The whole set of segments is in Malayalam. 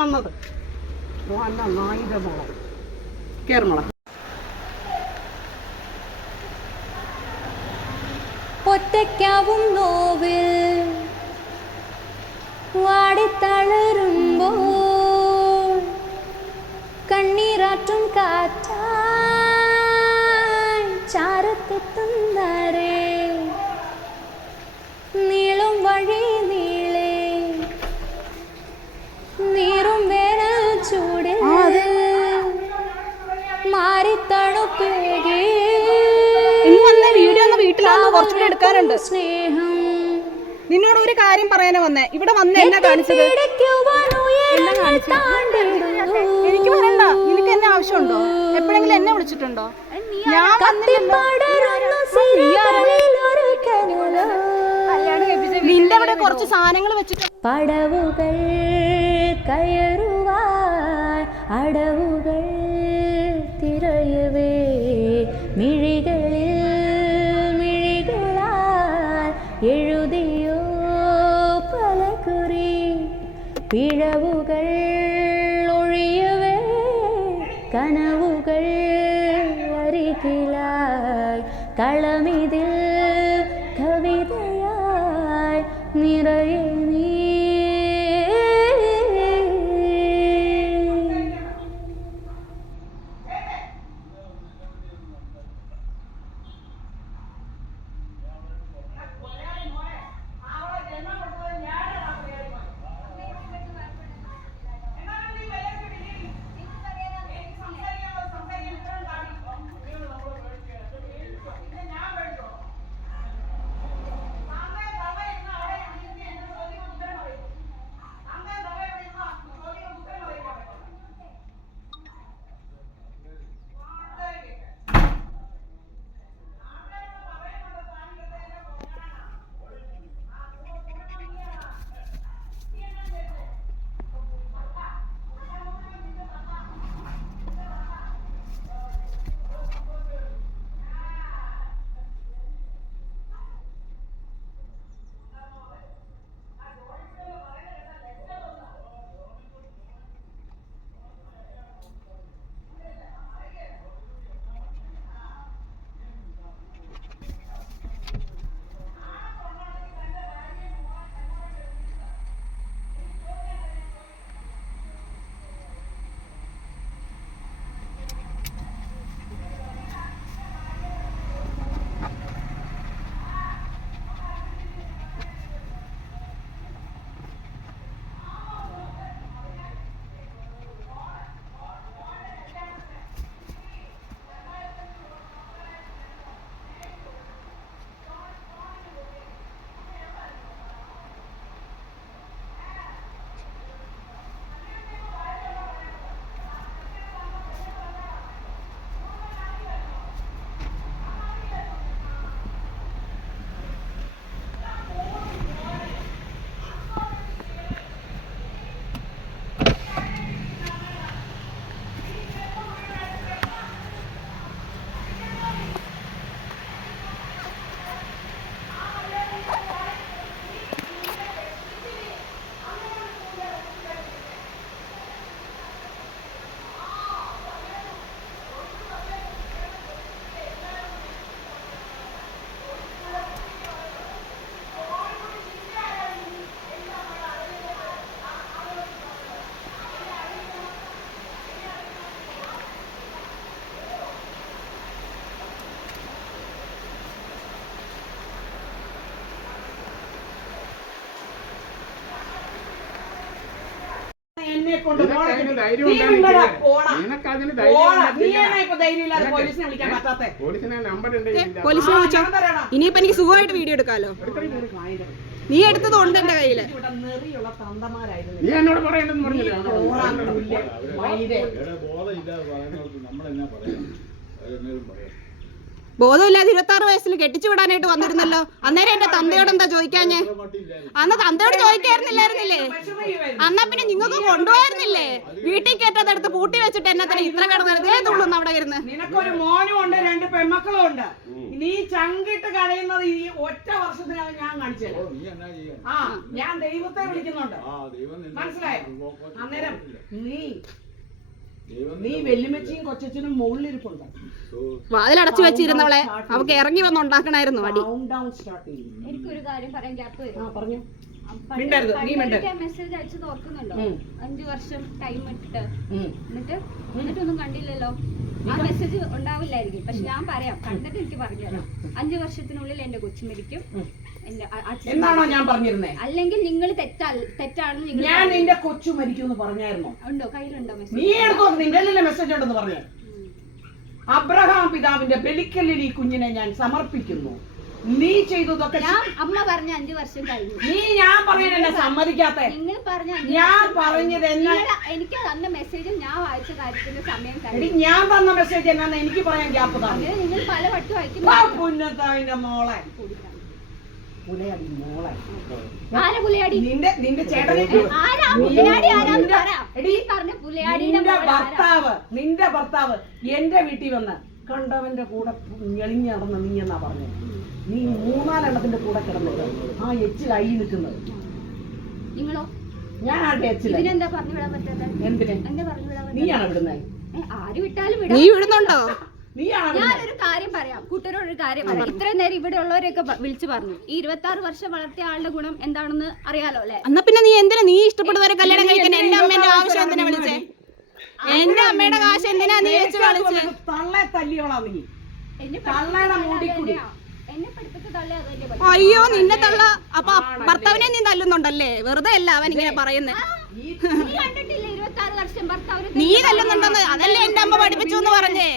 വന്നത്. കേറുമോള. ഒറ്റയ്ക്കാവും നോവിൽ വാടിത്തളരുമ്പോൾ കണ്ണീരാറ്റും കാറ്റായി ചാരത്തെത്തുന്നരേ നീളും വഴി നീളെ നീറും വേനൽ ചൂടിൽ മാറിത്തണുപ്പേകി വീഡിയോ ഒന്ന് വീട്ടിലാന്ന് കുറച്ചുകൂടി എടുക്കാനുണ്ട്. സ്നേഹം നിന്നോട് ഒരു കാര്യം പറയാനാ വന്നേ. ഇവിടെ വന്ന് എന്നെ കാണിച്ചത് എനിക്ക് പറയണ്ട. നിനക്ക് എന്നെ ആവശ്യമുണ്ടോ? എപ്പോഴെങ്കിലും എന്നെ വിളിച്ചിട്ടുണ്ടോ? ഞാൻ നിന്റെ അവിടെ കുറച്ച് സാധനങ്ങൾ വെച്ചിട്ട് പടവുകൾ കയറുവാൻ അടവുകൾ തിരയവേ മിഴികളിൽ മിഴികളാൽ എഴുതിയോ പലകുറി പിഴവുകൾ ഒഴിയവേ കനവുകൾ അരികിലായി കളമിതിൽ കവിതയായി നിറയെ നീ ഇനിയിപ്പോ എനിക്ക് സുഖമായിട്ട് വീഡിയോ എടുക്കാലോ. നീ എടുത്തത് ഉണ്ട് എന്റെ കയ്യില്. നീ എന്നോട് പറയണ്ടെന്ന് പറഞ്ഞില്ലേ? ബോധമില്ലാതെ 26 വയസ്സിൽ കെട്ടിച്ചു വിടാനായിട്ട് വന്നിരുന്നല്ലോ. അന്നേരം എന്റെ തന്തയോട് എന്താ ചോദിക്കാഞ്ഞേ? അന്ന് തന്തയോട് ചോദിക്കായിരുന്നില്ലായിരുന്നില്ലേ? അന്നാ പിന്നെ നിങ്ങൾക്ക് കൊണ്ടുപോയിരുന്നില്ലേ? വീട്ടിൽ കയറ്റാതെടുത്ത് പൂട്ടി വെച്ചിട്ട് എന്നെ തന്നെ ഇത്ര കിടന്നത് ഏതുള്ളൂ അവിടെ ഇരുന്ന്. നിനക്കൊരു മോനും ഉണ്ട്, 2 പെൺമക്കളും ഉണ്ട്. നീ ചങ്കിട്ട് കരയുന്നത് ഈ ഒറ്റ വർഷത്തിനകം ഞാൻ കാണിച്ചത്. ആ ഞാൻ ദൈവത്തെ വിളിക്കുന്നുണ്ട്, മനസ്സിലായോ? അന്നേരം നീ വെല്ലുമച്ചിയും കൊച്ചനും മുകളിലിരിപ്പുണ്ട്. വാതിലടച്ചു വെച്ചിരുന്നവളെ അവക്ക് ഇറങ്ങി വന്ന് ഉണ്ടാക്കണായിരുന്നു അടി. എനിക്കൊരു കാര്യം പറയാൻ ഗ്യാപ്പ് വരും. പറഞ്ഞു മെസ്സേജ് അയച്ചത് ഓർക്കുന്നുണ്ടോ? 5 വർഷം ടൈം ഇട്ടിട്ട് എന്നിട്ടൊന്നും കണ്ടില്ലല്ലോ. ആ മെസ്സേജ് ഉണ്ടാവില്ലായിരിക്കും, പക്ഷെ ഞാൻ പറയാം, കണ്ടിട്ട് എനിക്ക് പറഞ്ഞു തരാം. 5 വർഷത്തിനുള്ളിൽ എന്റെ കൊച്ചു മരിക്കും എന്നാണോ ഞാൻ പറഞ്ഞിരുന്നേ? അല്ലെങ്കിൽ നിങ്ങൾ തെറ്റാണെന്ന് നിങ്ങൾ. ഞാൻ നിന്റെ കൊച്ചു മരിക്കുമെന്ന് പറഞ്ഞായിരുന്നോ? ഉണ്ടോ? കയ്യിലുണ്ടോ മെസ്സേജ്? നീ എടുത്തോ, നിന്റെ മെസ്സേജ് ഉണ്ടെന്ന് പറഞ്ഞു. അബ്രഹാം പിതാവിന്റെ ബലിക്കല്ലിൽ ഈ കുഞ്ഞിനെ ഞാൻ സമർപ്പിക്കുന്നു. നീ ചെയ്തതൊക്കെ അമ്മ പറഞ്ഞ 5 വർഷം കഴിഞ്ഞു. ഞാൻ പറയുന്നത് സമ്മതിക്കാത്ത. നിങ്ങൾ പറഞ്ഞ ഞാൻ പറഞ്ഞത് എനിക്ക് തന്ന മെസ്സേജ് ഞാൻ വായിച്ച കാര്യത്തിന്റെ സമയം കഴിഞ്ഞു. ഞാൻ തന്ന മെസ്സേജ് എന്നാന്ന് എനിക്ക് പറയാൻ ഗ്യാപ്പ് തന്നെ. നിങ്ങൾ പല വട്ടം വായിക്കുന്നു. പുന്നത്താവിന്റെ മോളെ പുലയാടി മോളെ. ആരാ പുലയാടി? നിന്റെ ചേട്ടനെ. നിന്റെ ഭർത്താവ് എന്റെ വീട്ടിൽ വന്ന് കണ്ടവന്റെ കൂടെ ഞെളിഞ്ഞ് നടന്ന നീ എന്നാ പറഞ്ഞത്. നീ 3-4 കൂടെ കിടന്നത് ആ എച്ചിൽ അയി നിൽക്കുന്നത്. നിങ്ങളോ? ഞാൻ ആരുടെ എച്ചില? ഇതിനെന്താ പറഞ്ഞു വിടാൻ പറ്റാത്ത? എന്തിന്? നീയാണ് വിടുന്നത്? ആര് വിട്ടാലും നീ വിടുന്നുണ്ടോ? ഞാനൊരു കാര്യം പറയാം, കൂട്ടരോടൊരു കാര്യം പറയാം. ഇത്രയും നേരം ഇവിടെ ഉള്ളവരെയൊക്കെ വിളിച്ചു പറഞ്ഞു. ഈ 26 വർഷം വളർത്തിയ ആളുടെ ഗുണം എന്താണെന്ന് അറിയാലോ അല്ലെ? എന്നാ പിന്നെ നീ എന്തിനാ നീ ഇഷ്ടപ്പെടുന്നവരെ കല്യാണം കഴിക്കാൻ എന്റെ അമ്മേന്റെ ആവശ്യം എന്തിനാ വിളിച്ചേ? എന്റെ അമ്മയുടെ കാശ് എന്തിനാ നീ വെച്ച് കളിച്ചേ? തള്ളെ തല്ലിയോളാ നീ. തള്ളയുടെ മൂടിക്കൂടി. എന്നെ പഠിപ്പിച്ച തള്ളേ അതല്ലേ? അയ്യോ നിന്നെ തള്ള. അപ്പൊ ഭർത്താവിനെ നീ തല്ലുന്നുണ്ടല്ലേ? വെറുതെ അല്ല അവൻ ഇങ്ങനെ പറയുന്നത്. നീ തല്ലുന്നുണ്ടെന്ന് അതല്ലേ എന്റെ അമ്മ പഠിപ്പിച്ചു എന്ന് പറഞ്ഞേ.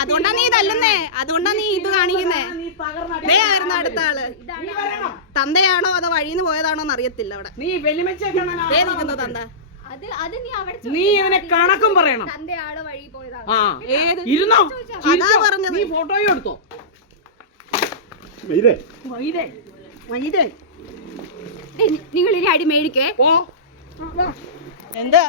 അതുകൊണ്ടാ നീ തല്ലുന്നേ, അതുകൊണ്ടാ നീ ഇത് കാണിക്കുന്നേ. ആയിരുന്നു അടുത്ത ആള്. തന്തയാണോ അതോ വഴിന്ന് പോയതാണോ എന്ന് അറിയത്തില്ല. അവിടെ നീ നിൽക്കുന്നു തന്ത. നീ ഇതിനെ കണക്കും പറയണം. തന്തയാള് വഴി പോയതാ. ഇരുന്നോ? അതാ പറഞ്ഞത്. നീ ഫോട്ടോയും എടുത്തോ? നിങ്ങൾ ഇനി അടി മേടിക്കേ. ഓ എന്താ